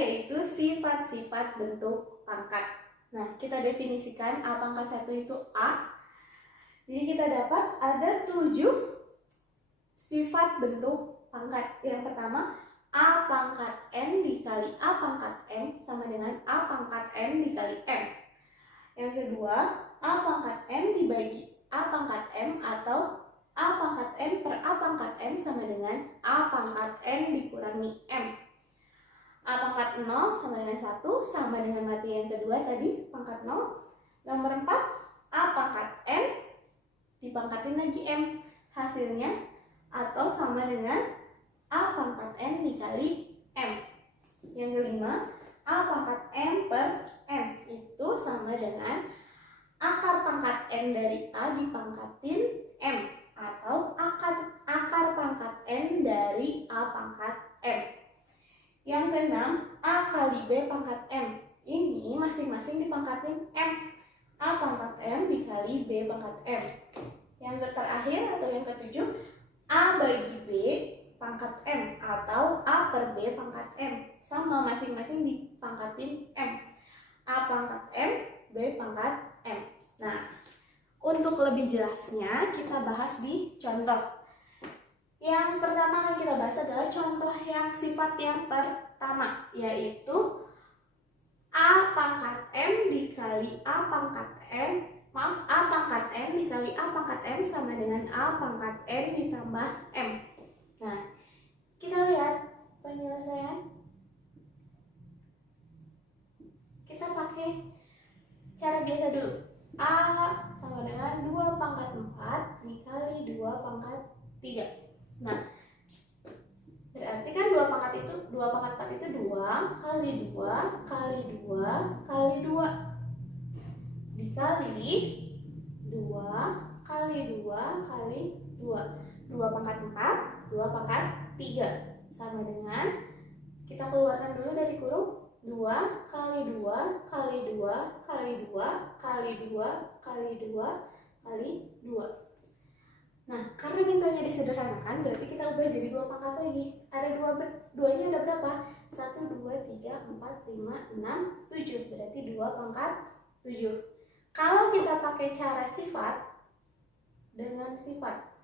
yaitu sifat-sifat bentuk pangkat. Nah, kita definisikan A pangkat 1 itu A. Jadi kita dapat ada 7 sifat bentuk pangkat. Yang pertama, A pangkat N dikali A pangkat M sama dengan A pangkat N dikali M. Yang kedua, A pangkat M dibagi A pangkat M atau A pangkat N per A pangkat M sama dengan A pangkat N dikurangi M. A pangkat 0 sama dengan 1 sama dengan mati yang kedua tadi, pangkat 0. Nomor 4, A pangkat N dipangkatin lagi M. Hasilnya atau sama dengan A pangkat N dikali M. Yang kelima, A pangkat M per M itu sama dengan akar pangkat N dari A dipangkatin M atau akar pangkat N dari A pangkat M. Yang keenam, A kali B pangkat M. Ini masing-masing dipangkatin M. A pangkat M dikali B pangkat M. Yang terakhir atau yang ketujuh, A bagi B pangkat M atau A per B pangkat M. Sama, masing-masing dipangkatin M. A pangkat M, B pangkat M. Nah, untuk lebih jelasnya kita bahas di contoh. Yang pertama akan kita bahas adalah contoh yang sifat yang pertama, yaitu A pangkat M dikali A pangkat N, A pangkat M dikali A pangkat M sama dengan A pangkat N ditambah M. Nah, kita lihat penyelesaian. Kita pakai cara biasa dulu. A sama dengan 2 pangkat 4 dikali 2 pangkat 3. Nah, berarti kan 2 pangkat 4 itu 2 kali 2 kali 2 kali 2 dikali 2 kali 2 kali 2. 2 pangkat 4, 2 pangkat 3 sama dengan, kita keluarkan dulu dari kurung, 2 kali 2 kali 2 kali 2 kali 2 kali 2 kali 2. Nah, karena mintanya disederhanakan, berarti kita ubah jadi 2 pangkat lagi. Ada 2-nya ada berapa? 1, 2, 3, 4, 5, 6, 7. Berarti 2 pangkat 7. Kalau kita pakai cara sifat dengan sifat,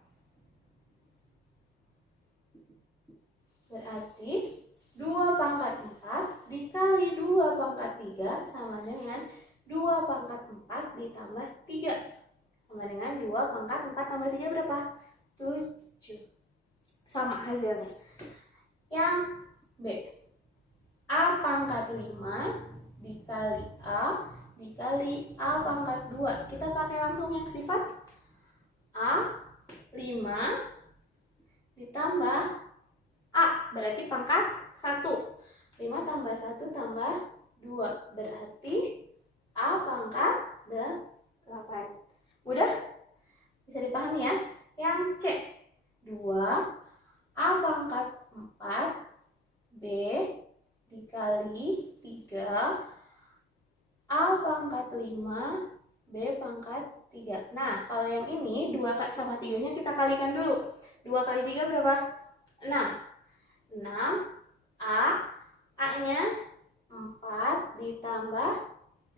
berarti 2 pangkat 4 dikali 2 pangkat 3 sama dengan 2 pangkat 4 ditambah 3. Sama dengan 2 pangkat 4 tambah 3 berapa? 7. Sama hasilnya. Yang B, A pangkat 5 dikali A dikali A pangkat 2. Kita pakai langsung yang sifat. A 5 ditambah A, berarti pangkat 1. 5 tambah 1 tambah 2, berarti A pangkat 8. Mudah? Bisa dipahami ya? Yang C, 2 A pangkat 4 B dikali 3 A pangkat 5 B pangkat 3. Nah, kalau yang ini 2 sama 3 nya kita kalikan dulu. 2 kali 3 berapa? 6. 6 A nya 4 ditambah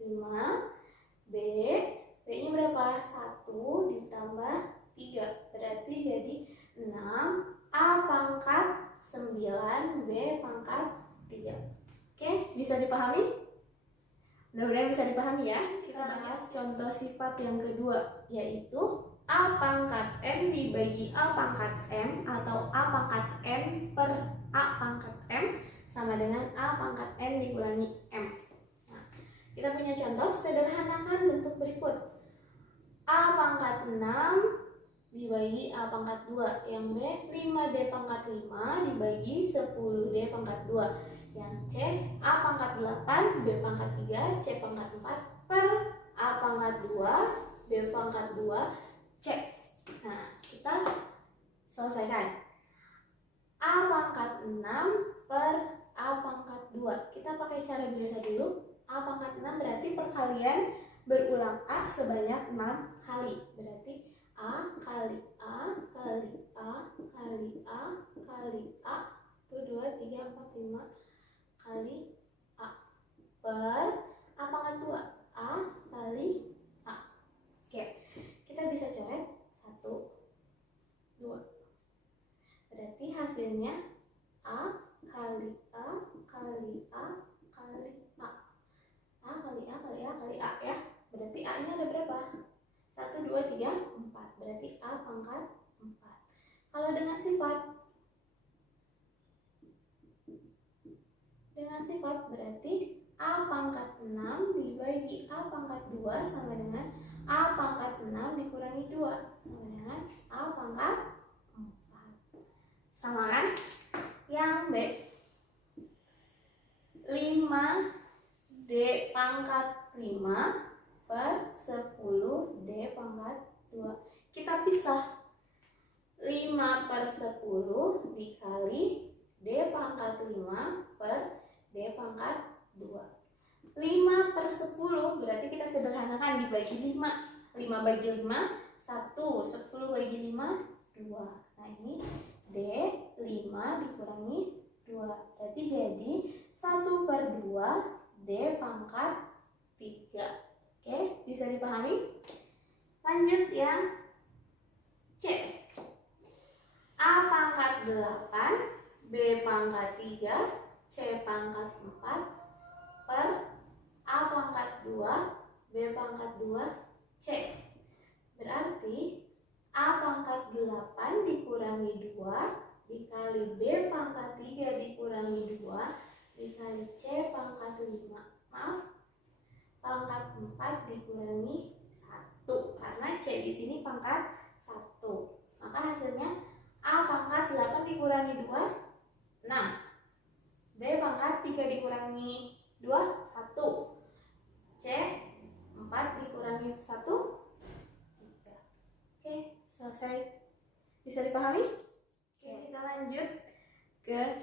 5 B nya berapa? 1 ditambah 3. Berarti jadi 6 A pangkat 9 B pangkat 3. Oke, bisa dipahami? Mudah-mudahan bisa dipahami ya. Kita bahas contoh sifat yang kedua, yaitu A pangkat N dibagi A pangkat M atau A pangkat N per A pangkat M sama dengan A pangkat N dikurangi M. Nah, kita punya contoh, sederhanakan bentuk berikut. A pangkat 6 dibagi A pangkat 2. Yang B, 5D pangkat 5 dibagi 10D pangkat 2. Yang C, A pangkat 8 B pangkat 3 C pangkat 4 per A pangkat 2 B pangkat 2 C. Nah, kita selesaikan. A pangkat 6 per A pangkat 2. Kita pakai cara biasa dulu. A pangkat 6 berarti perkalian berulang A sebanyak 6 kali. Berarti A kali A kali A kali A kali A itu 2, 3, 4, 5 kali per A pangkat 2. A kali A. Oke, kita bisa coret 1, 2. Berarti hasilnya A kali A kali A kali A. A kali A kali A kali A ya. Berarti A nya ada berapa? 1, 2, 3, 4. Berarti A pangkat 4. Kalau dengan sifat berarti A pangkat 6 dibagi A pangkat 2 sama dengan A pangkat 6 dikurangi 2 sama dengan A pangkat 4. Sama kan? Yang B, 5D pangkat 5 per 10D pangkat 2. Kita pisah 5 per 10 dikali D pangkat 5 per D pangkat 2. 5 per 10 berarti kita sederhanakan dibagi 5. 5 bagi 5, 1. 10 bagi 5, 2. Nah ini D 5 dikurangi 2. Berarti jadi 1 per 2 D pangkat 3. Oke, bisa dipahami? Lanjut yang C. A pangkat 8, B pangkat 3, C pangkat 4 per A pangkat 2, B pangkat 2, C. Berarti A pangkat 8 dikurangi 2 dikali B pangkat 3 dikurangi 2 dikali C pangkat 5. Maaf, pangkat 4 dikurangi 1 karena C di sini pangkat 1. Maka hasilnya A pangkat 8 dikurangi 2, 6. B pangkat 3 dikurangi 2, 1. C 4 dikurangi 1, 3. Oke, selesai. Bisa dipahami? Oke, kita lanjut ke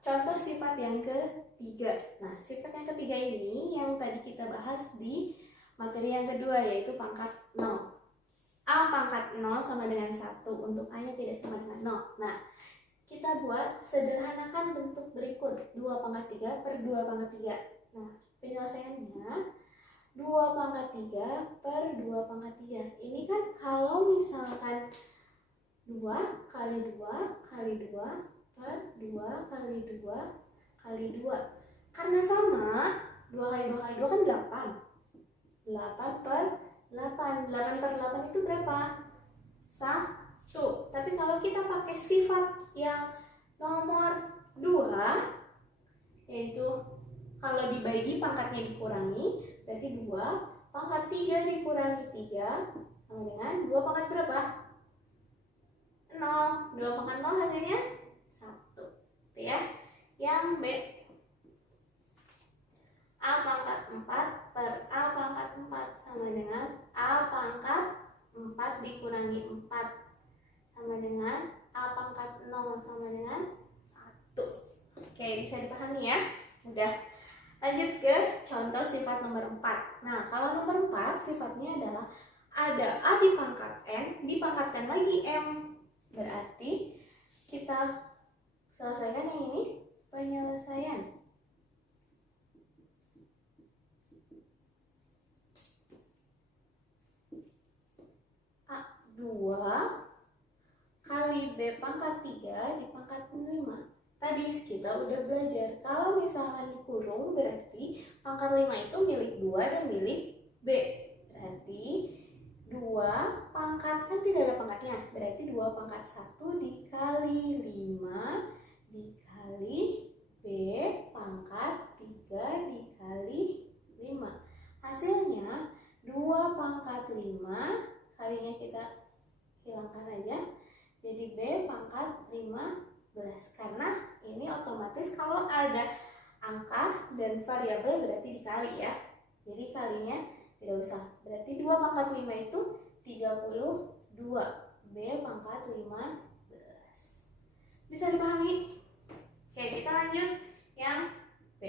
contoh sifat yang ketiga. Nah, sifat yang ketiga ini yang tadi kita bahas di materi yang kedua, yaitu pangkat 0. A pangkat 0 sama dengan 1, untuk A nya tidak sama dengan 0. Nah, kita buat sederhanakan bentuk berikut, 2 pangkat 3 per 2 pangkat 3. Nah, penyelesaiannya 2 pangkat 3 per 2 pangkat 3. Ini kan kalau misalkan 2 kali 2 kali 2 per 2 kali 2 kali 2. Karena sama, 2 kali 2 kali 2 kan 8. 8 per 8. 8 per 8 itu berapa? 1. Tapi kalau kita pakai sifat yang nomor 2, yaitu kalau dibagi pangkatnya dikurangi, berarti 2 pangkat 3 dikurangi 3 sama dengan 2 pangkat berapa? 0. 2 pangkat 0 hasilnya 1. Itu ya. Yang B, A pangkat 4 per A pangkat 4 sama dengan A pangkat 4 dikurangi 4 sama dengan A pangkat 0 sama dengan 1. Oke, bisa dipahami ya? Mudah. Lanjut ke contoh sifat nomor 4. Nah, kalau nomor 4 sifatnya adalah ada A di pangkat N, dipangkatkan lagi M. Berarti kita selesaikan yang ini, penyelesaian. A 2 kali B pangkat 3 dipangkat 5. Tadi kita udah belajar kalau misalkan dikurung berarti pangkat 5 itu milik 2 dan milik B. Berarti 2 pangkat, kan tidak ada pangkatnya, berarti 2 pangkat 1 dikali 5 dikali B pangkat 3 dikali 5. Hasilnya 2 pangkat 5, kalinya kita hilangkan aja, jadi B pangkat 15. Karena ini otomatis kalau ada angka dan variabel berarti dikali ya. Jadi kalinya tidak usah. Berarti 2 pangkat 5 itu 32. B pangkat 15. Bisa dipahami? Oke, kita lanjut yang B.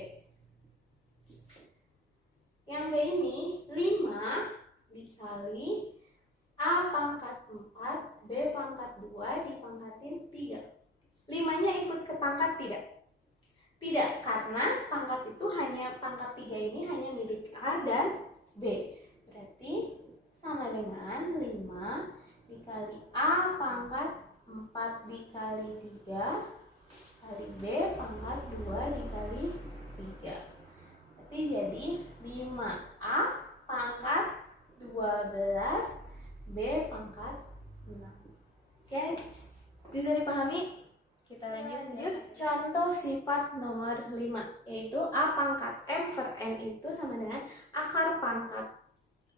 Yang B ini 5 dikali A pangkat 4, B pangkat 2 dipangkatin 3. 5-nya ikut ke pangkat tidak? Tidak, karena pangkat itu pangkat 3 ini hanya milik A dan B. Berarti sama dengan 5 dikali A pangkat 4 dikali 3 kali B pangkat 2 dikali 3. Berarti jadi 5A pangkat 12 B pangkat 6. Oke, bisa dipahami? Kita lanjut contoh sifat nomor 5, yaitu A pangkat M per N itu sama dengan akar pangkat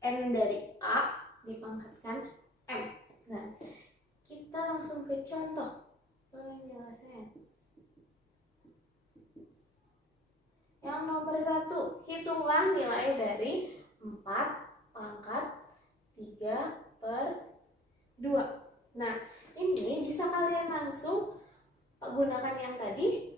N dari A dipangkatkan M. Nah, kita langsung ke contoh penjelasan. Yang nomor 1, hitunglah nilai dari 4 pangkat 3 per 2. Nah, ini bisa kalian langsung gunakan yang tadi,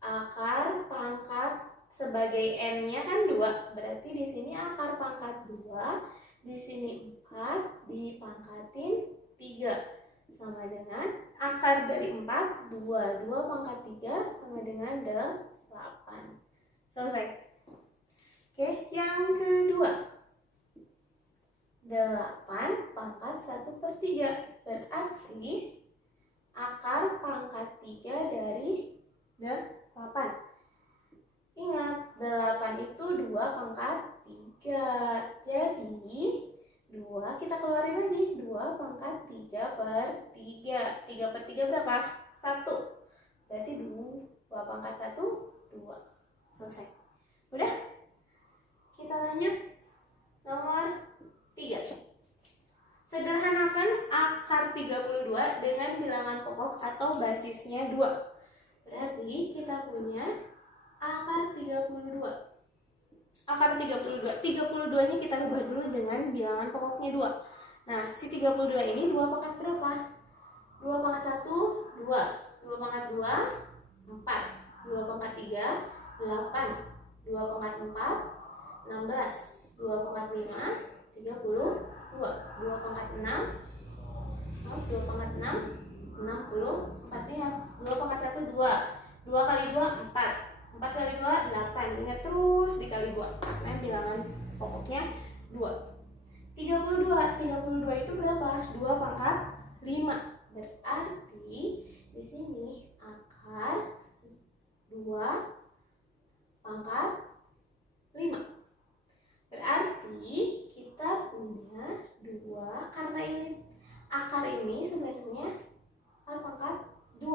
akar pangkat sebagai n-nya kan 2, berarti di sini akar pangkat 2, di sini 4 dipangkatin 3 sama dengan akar dari 4 2 pangkat 3 sama dengan 8. Selesai. Oke, yang kedua, 8 pangkat 1 per 3, berarti akar pangkat 3 dari 8. Ingat, 8 itu 2 pangkat 3. Jadi 2 kita keluarin lagi, 2 pangkat 3 per 3. 3 per 3 berapa? 1. Berarti 2 pangkat 1, 2. Selesai. Udah? Kita lanjut nomor 3. Sederhanakan akar 32 dengan bilangan pokok atau basisnya 2. Berarti kita punya akar 32. Akar 32-nya kita rubah dulu dengan bilangan pokoknya 2. Nah, si 32 ini 2 pangkat berapa? 2 pangkat 1, 2. 2 pangkat 2, 4. 2 pangkat 3, 8. 2 pangkat 4, 16. 2 pangkat 5, 32. 2 pangkat 6, 2 pangkat 6, 64. Lihat, 2 pangkat 1, 2. 2 kali 2, 4. 4 kali 2, 8. Ingat terus dikali 2, karena bilangan pokoknya 2. 32 itu berapa? 2 pangkat 5. Berarti di sini akar 2 pangkat 5. Berarti kita punya 2, karena ini akar ini sebenarnya akar pangkat 2.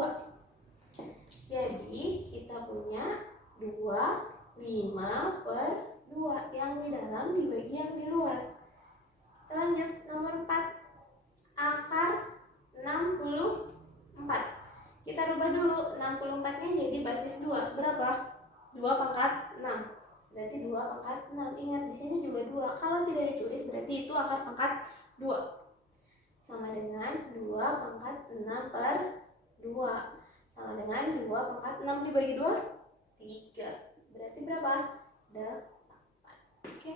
Jadi kita punya 2, 5 per 2. Yang di dalam dibagi yang di luar. Kita lanjut nomor 4. Akar 64. Kita rubah dulu, 64-nya jadi basis 2. Berapa? 2 pangkat 6. Berarti 2 pangkat 6. Ingat, di sini juga 2. Kalau tidak ditulis berarti itu akar pangkat 2. Sama dengan 2 pangkat 6 per 2. Sama dengan 2 pangkat 6 dibagi 2, 3. Berarti berapa? 8. Oke.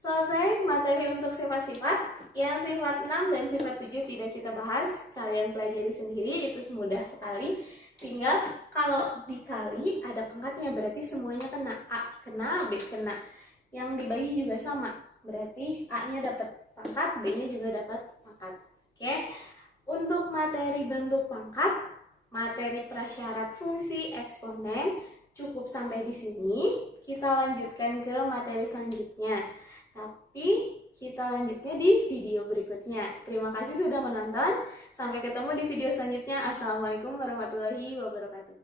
Selesai materi untuk sifat-sifat. Yang sifat 6 dan sifat 7 tidak kita bahas. Kalian pelajari sendiri, itu mudah sekali. Tinggal kalau dikali ada pangkatnya, berarti semuanya kena. A kena, B kena. Yang dibagi juga sama. Berarti A-nya dapat pangkat, B-nya juga dapat pangkat. Oke. Untuk materi bentuk pangkat, materi prasyarat fungsi eksponen cukup sampai di sini. Kita lanjutkan ke materi selanjutnya. Tapi kita lanjutnya di video berikutnya. Terima kasih sudah menonton. Sampai ketemu di video selanjutnya. Assalamualaikum warahmatullahi wabarakatuh.